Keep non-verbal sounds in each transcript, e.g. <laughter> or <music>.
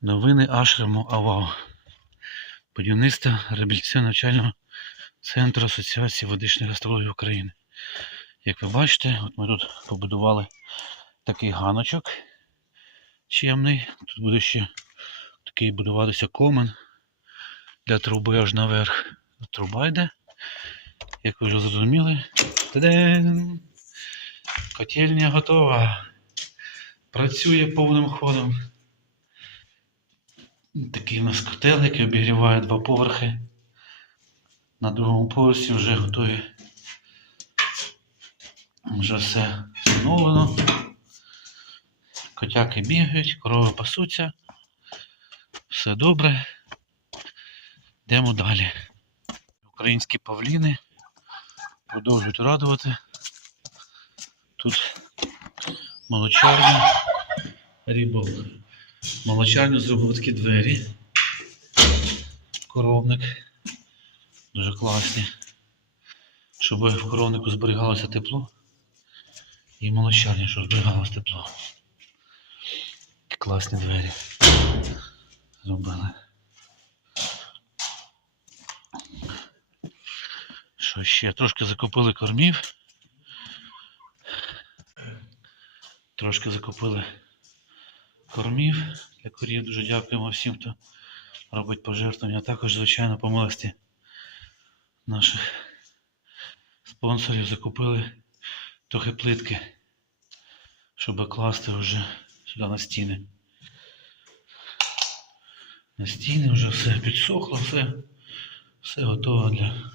Новини Ашраму АВАО. Будівництво реабілітаційно навчального центру Асоціації водичних астрологів України. Як ви бачите, от ми тут побудували такий ганочок чемний. Тут буде ще такий будуватися комен для труби аж наверх. Труба йде. Як ви вже зрозуміли. Котельня готова. Працює повним ходом. Такий у нас котел, який обігріває два поверхи. На другому поверсі вже готові. Вже все встановлено. Котяки бігають, корови пасуться. Все добре. Йдемо далі. Українські павліни продовжують радувати. Тут молочарня, рібок. Молочарню зробив такі двері. Коровник. Дуже класні. Щоб в коровнику зберігалося тепло. І молочарня, щоб зберігалося тепло. Такі класні двері. Зробили. Що ще? Трошки закупили кормів. Трошки закупили кормів для корів. Дуже дякуємо всім, хто робить пожертвування. Також, звичайно, по милості наших спонсорів закупили трохи плитки, щоб класти вже сюди на стіни. На стіни вже все підсохло, все, все готово для.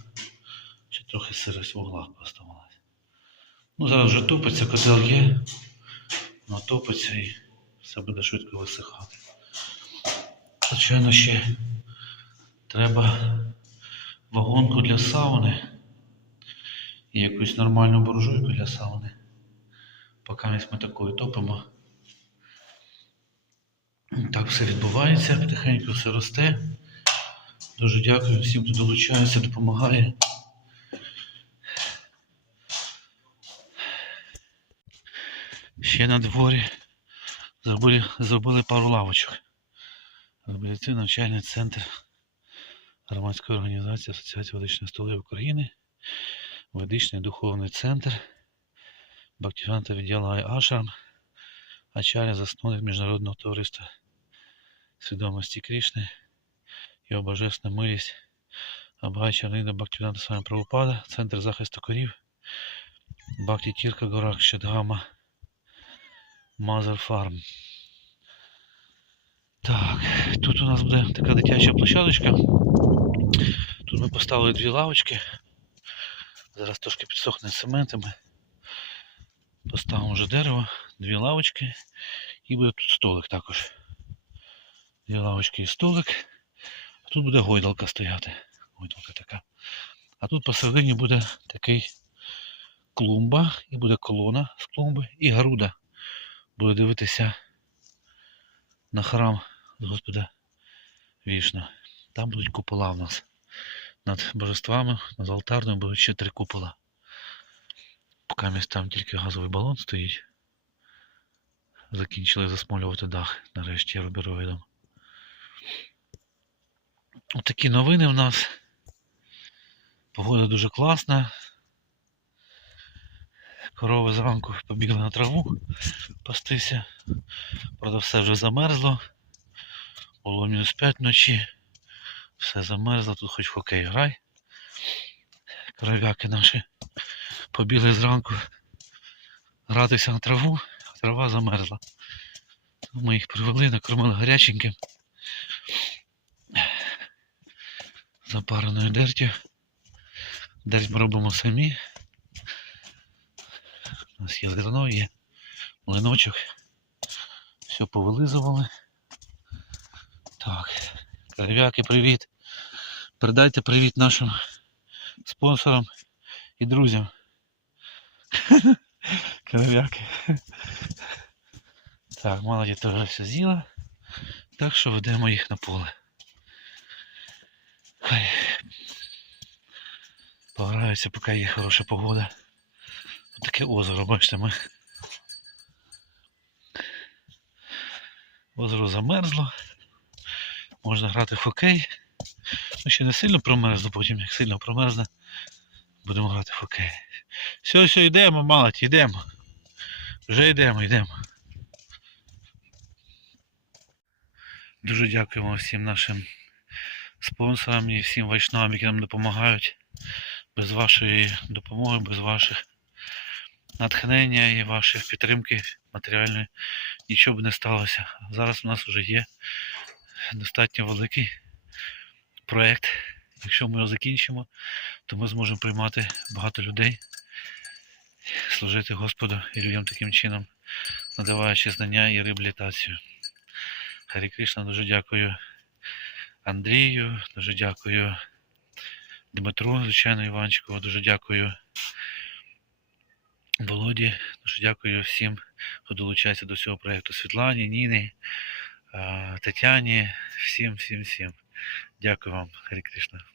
Ще трохи сирость в углах поставилась. Ну, зараз вже топиться, котел є, натопиться і все буде швидко висихати. Звичайно, ще треба вагонку для сауни і якусь нормальну буржуйку для сауни. Поки ми такою топимо. Так все відбувається, потихеньку все росте. Дуже дякую всім, хто долучається, допомагає. Ще на дворі зробили, зробили пару лавочок. Реабілітаційний навчальний центр громадської організації Асоціації медичних столів України, медичний духовний центр, Бактіганта відділу Ашрам, начальник засновник Міжнародного товариства свідомості Крішни, його божественна милість, Абгача Рина Бактіганта з Правопада, Центр захисту корів, Бакті Тірка Горак Щедгама, Мазер Фарм. Так, тут у нас буде така дитяча площадочка. Тут ми поставили дві лавочки. Зараз трошки підсохне цементами. Поставимо вже дерево, дві лавочки і буде тут столик також. Дві лавочки і столик. А тут буде гойдалка стояти. Гойдалка така. А тут посередині буде такий клумба, і буде колона з клумби, і груда буде дивитися на храм Господа Вішна. Там будуть купола в нас. Над божествами, над алтарною будуть ще три купола. Поки місь там тільки газовий балон стоїть. Закінчили засмолювати дах. Нарешті робіроїдом. Отакі новини в нас. Погода дуже класна. Корови зранку побігли на траву пастися. Правда, все вже замерзло. Було мінус 5 вночі. Все замерзло, тут хоч хокей грай. Коров'яки наші побігли зранку гратися на траву, а трава замерзла. Ми їх привели, накормили гаряченьким. Запареною дертю. Дерть ми робимо самі. У нас є зерно, є млиночок. Все повилизували. Так, коров'яки, привіт. Передайте привіт нашим спонсорам і друзям. <laughs> Коров'яки. Так, молоді теж все з'їла. Так що ведемо їх на поле. Хай. Пограються, поки є хороша погода. Таке озеро, бачите, ми. Озеро замерзло. можна грати в хокей. Ну, ще не сильно промерзне, потім як сильно промерзне, будемо грати в хокей. Все, все, йдемо, малать, йдемо. Вже йдемо, йдемо. Дуже дякуємо всім нашим спонсорам і всім вайшнавам, які нам допомагають. Без вашої допомоги, без ваших натхнення і вашої підтримки матеріальної нічого б не сталося. Зараз у нас вже є достатньо великий проєкт. Якщо ми його закінчимо, то ми зможемо приймати багато людей, служити Господу і людям таким чином, надаваючи знання і реабілітацію. Харі Кришна, дуже дякую Андрію, дуже дякую Дмитру, звичайно, Іванчику, дуже дякую Володі, дуже дякую всім, хто долучається до цього проєкту. Світлані, Ніні, Тетяні, всім, всім, всім. Дякую вам, Харі Кришна.